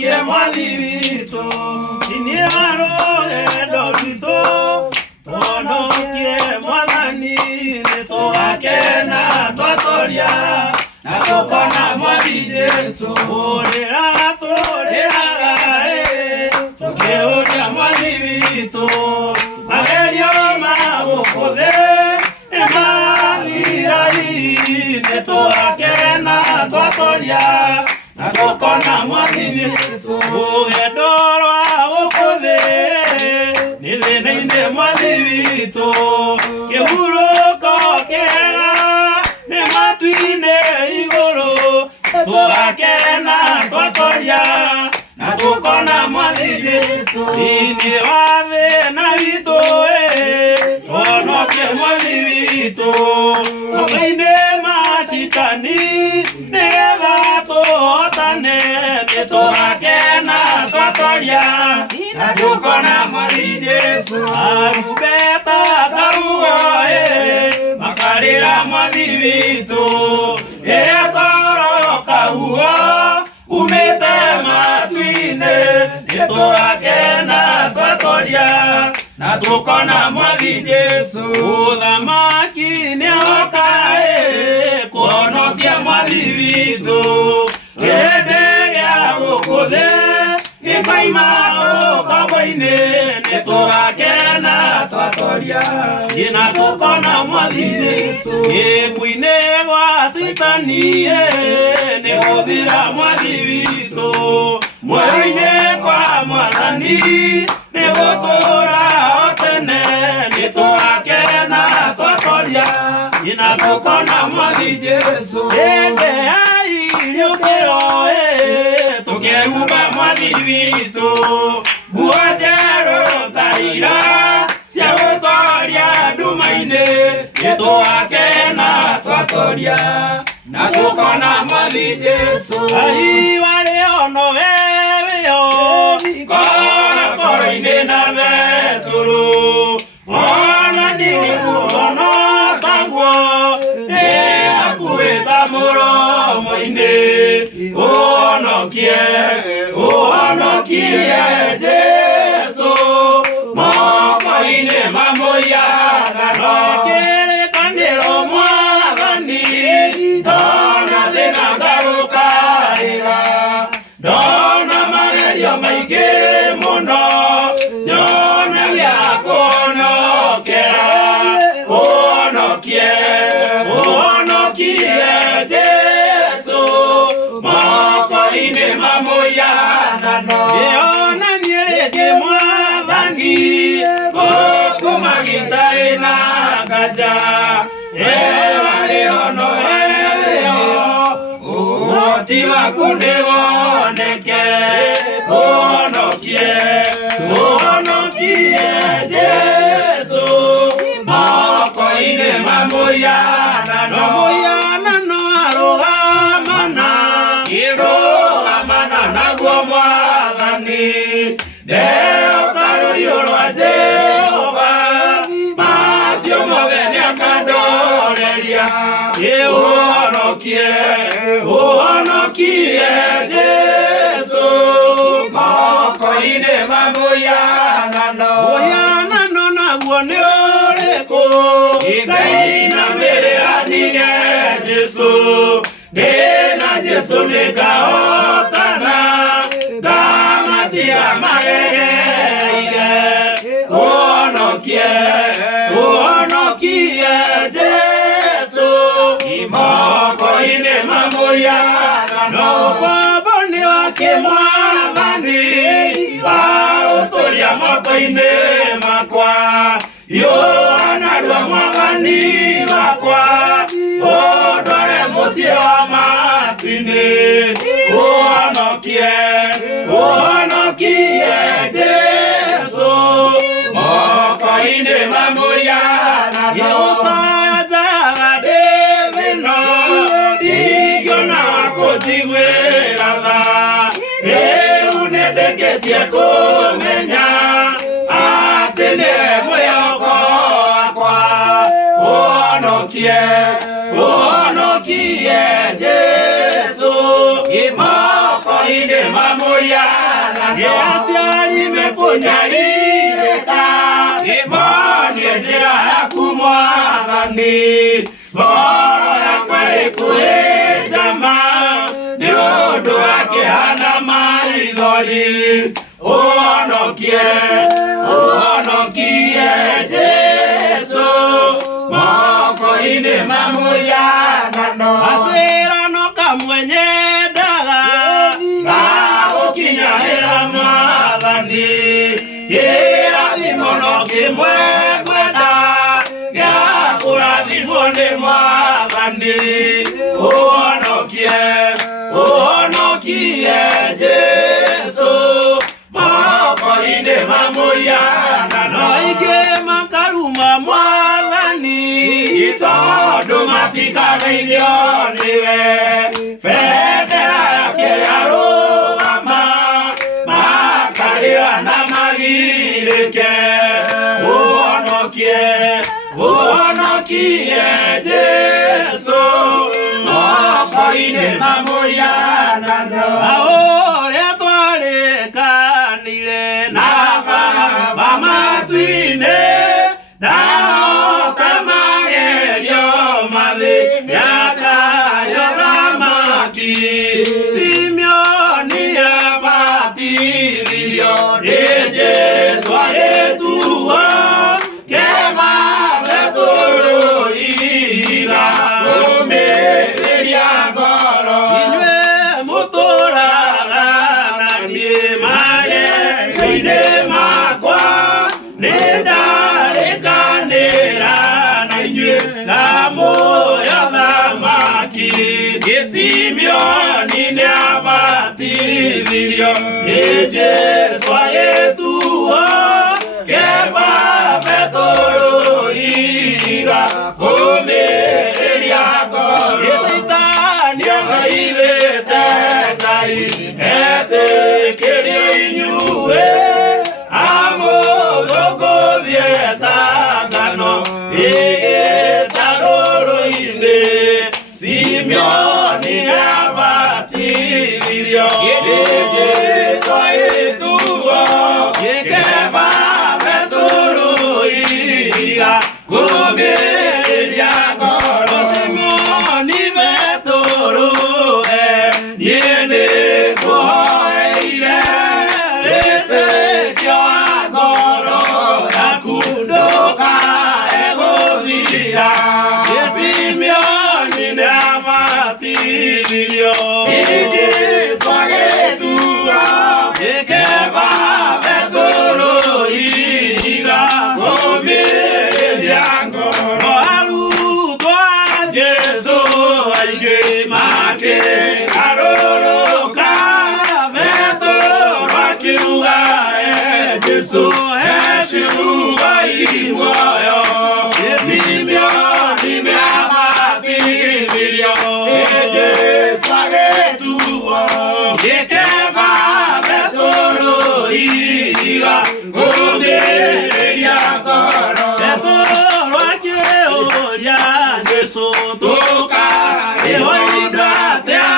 honokie mwathi witũ ini endo witũ honokie mwathani nĩtũgakena twatoria na tũkona mwathi Jesũ ũrĩraga tũrĩraga tũkĩũria mwathi witũ magerio ma gũkũ thĩ nĩmathirahi nĩtũgakena twatoria na tũkona mwathi Jesũ rũgendo rwa gũkũ thĩ nĩ thĩna-inĩ mwathi witũ kĩhurũko kĩega nĩ matu-inĩ igũrũ tũgakena twatoria na tũkona mwathi Jesũ thĩinĩ wa thĩna witũ tũhonokie mwathi witũ thĩinĩ ma citani nĩgetha tũhotane nĩtũgakena twatoria na tũkona mwathi Jesũ arubeta karugo makarĩra mwathi witũ rĩrĩa coro kahuho umĩte matu-inĩ nĩtũgakena twatoria na tũkona mwathi Jesũ ũthamaki nĩoka kũhonokia mwathi witũ hĩndĩ ya gũkũ thĩ gĩkoima ũkombo-inĩ nĩtũgakena twatoria na tũkona mwathi Jesũ gĩkuũ-inĩ gwa citani nĩgũthira mwathi witũ muoyo-inĩ kwa mwathani nĩgũtũra o tene nĩtũgakena twatoria na tũkona mwathi Jesũ hĩndĩ ya iriũkĩro tũkĩhumba mwathi witũ nguo njerũ ta ira cia gũtoria nduma-inĩ nĩtũgakena twatoria na tũkona mwathi Jesũ ai warĩ ono wĩyo kora koro-inĩ na betũrũ ona ndingĩkuona taguo hakuhĩ ta mũromo-inĩ ũhonokie Jesũ moko-inĩ ma mũiganano kĩrĩkanĩro mwathani ndona thĩna ngarũkarĩra ndona magerio maingĩ mũno nyonagia kũhonokera ũhonokie Jesũ moko-inĩ ma mũiganano nĩonanie rĩngĩ mwathani gũkuma gĩtarĩ na nganja warĩ ono ũhoti waku nĩwoneke ũhonokie Jesũ moko-inĩ ma mũiganano arũgamana naguo mwathani ndeoka rũhiũ rwa Jehova macio mothe nĩakandoreria ũhonokie Jesũ moko-inĩ ma mũiganano naguo nĩ ũrĩkũ Ngai na mĩrĩra ndige Jesũ ndĩna Jesũ nĩngahotana ngamatia magegeire ũhonokie Jesũ moko-inĩ ma mũiganano ũkombo nĩ wake mwathani wa ũtũria moko-inĩ makwa narua mwathani wakwa ũndware mũciĩ wa matu-inĩ ũhonokie Jesũ moko-inĩ ma mũiganano ũcanjaga ndĩ thĩno ndingĩona wa kũnjiguĩra tha rĩu nĩndĩkĩtie kũmenya atĩ nĩwe mwĩhoko wakwa ũhonokie Jesũ moko-inĩ ine mamuyarano aciari mekunyariirika monie njĩra yaku Mwathani ngoro yakwa ĩkũhĩnjama nĩ ũndũ wa kĩhana maithori ũhonokie Jesũ moko-inĩ ma mũhianano gacĩrano kamwe nyendaga ga gũkinyĩra Mwathani kĩrathimo no kĩmwe ngwenda gĩa kũrathimwo nĩ Mwathani ũhonokie Jesũ moko-inĩ ma mũhianano aingĩ makaruma Mwathani tondũ matikageithio nĩwe bendera yake yarũgama makarĩra na magirĩke ũhonokie Jesũ moko-inĩ ma mũhianano ũrĩa twarĩkanire na baba matu-inĩ ndahoka magerio mathĩ mĩaka ya ũthamaki Simeoni abatithirio nĩ Jesũ agĩtuo kĩbaba tũrũiga kũmĩrĩria ngoro inyuĩ mũtũũraga na niĩ magerio-inĩ makwa nĩndarĩkanĩra na inyuĩ ndamuoya ũthamaki Simeoni nĩabatithirio nĩ Jesũ agĩtuo kĩbaba tũrũiga kũmĩrĩria ngoro Shetani agaithĩte Ngai etĩkĩrio inyuĩ amũthũngũthie ta ngano ĩgĩtarũrũ-inĩ Simeoni nĩabatithirio nĩ Jesũ agĩtuo kĩbaba tũrũiga kũmĩrĩria ngoro Simeoni betũrũe niĩ nĩngũhoeire wĩtĩkio wa ngoro yaku ndũkae gũthira Simeoni nĩabatithirio nĩ Jesũ agĩtuo kĩbaba tũrũiga kũmĩrĩria ngoro arutwo a Jesũ aingĩ makĩgarũrũka betũrwo akiuga Jesũ ciugo imuoyo Simeoni nĩabatithirio nĩ Jesũ agĩtuo kĩbaba tũrũiga kũmĩrĩria ngoro betũrwo akĩũria Jesũ tũkarĩhwo indo atĩa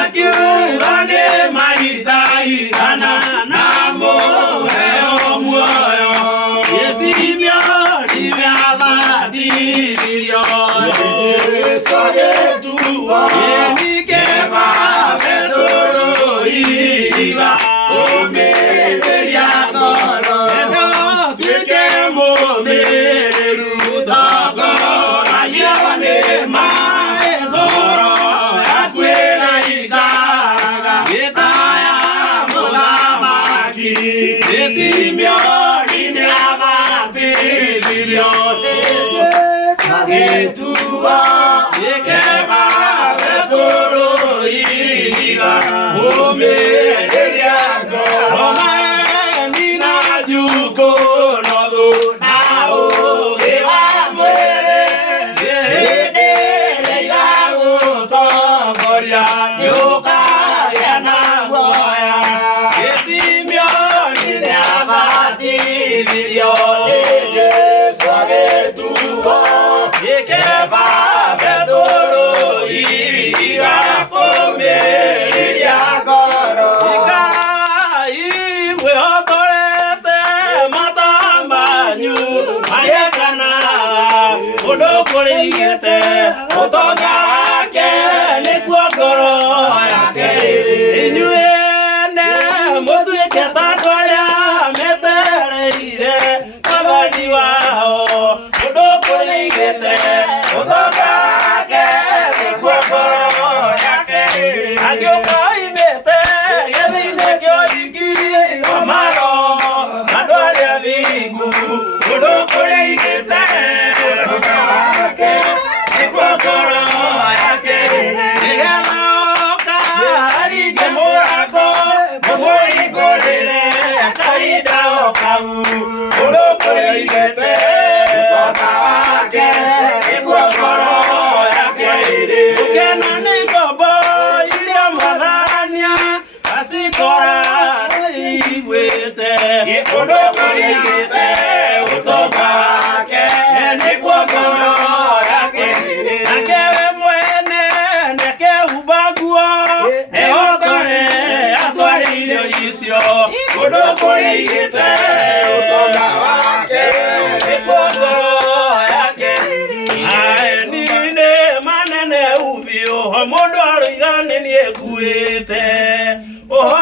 akiuga nĩ maita igana na mũheo kũigĩte ũtonga wake nĩkuo ngoro yake ĩrĩ. Inyuĩ ene mũtuĩke ta andũ arĩa metereire mwathani wao, mũndũ kũigĩte ũtonga wake nĩkuo ngoro yake ĩrĩ. Angĩũka oimĩte gĩthĩ-inĩ kĩa ũhiki wa maro andũ arĩa athingu, mũndũ kũigĩte ũtonga wake nĩkuo ngoro yake ĩrĩ. Nĩgetha oka aringe mũrango mũmũhingũrĩre kahinda o kau, mũndũ kũigĩte ũtonga wake nĩkuo ngoro yake ĩrĩ. Gũkena nĩ ngombo iria mwathania acikora iguĩte, mũndũ kũigĩte ũtonga wake nĩkuo ngoro yake ĩrĩ. Nake we mwene nĩakehumba nguo ehotore atware irio icio, mũndũ kũigĩte ũtonga wake nĩkuo ngoro yake ĩrĩ. Aeni nĩ manene biũ, mũndũ aroiga nĩ niĩ nguĩte.